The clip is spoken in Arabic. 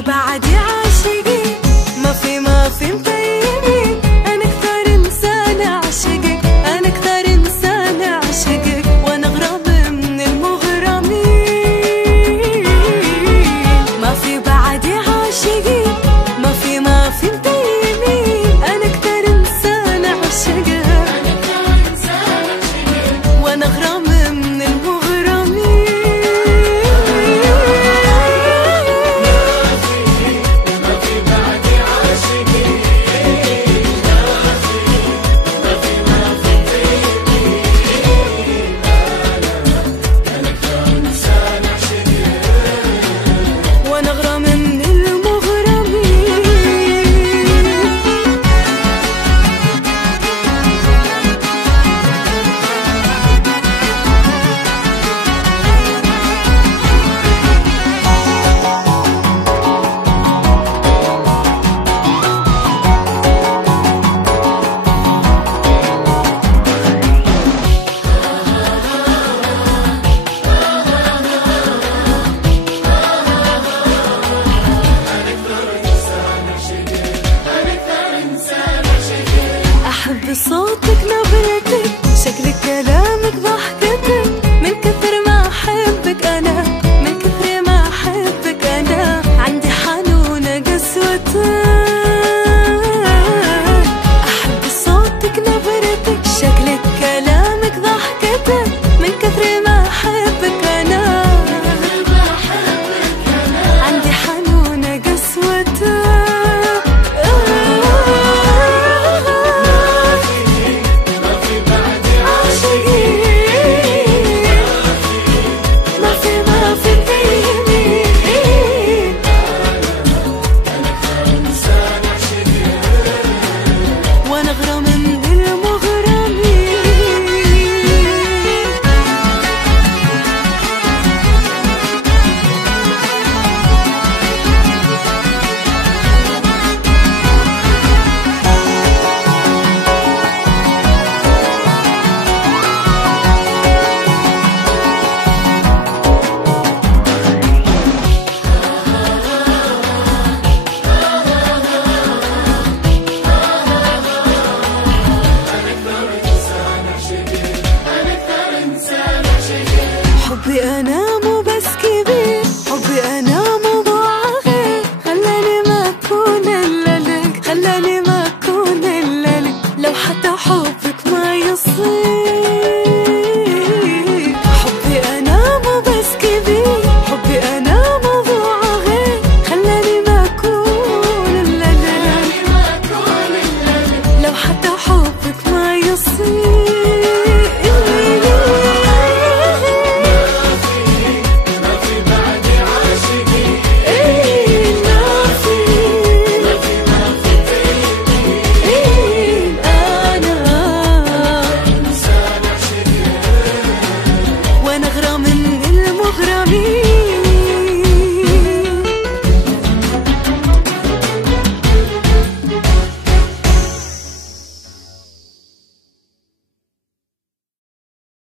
في بعدي عاشقي، ما في مطيبي. أنا أكثر إنسان أعشقك، أنا أكثر إنسان أعشقك، وأنا أغرب من المغرمين. ما في بعدي عاشقي، ما في مطيبي. أنا أكثر إنسان أعشقك، وأنا أغرب من المغرمين. وانا اغرى من المغرمين. أحب صوتك نبرتك، شكلك كلامك ضحكتك، من كثر ما أحبك أنا، من كثر ما أحبك أنا، عندي حنونة قسوتك. أحب صوتك نبرتك، شكلك كلامك ضحكتك، من كثر ما أحبك أنا، عندي حنونة قسوتك. وانا اغرى من المغرمين. حبي أنا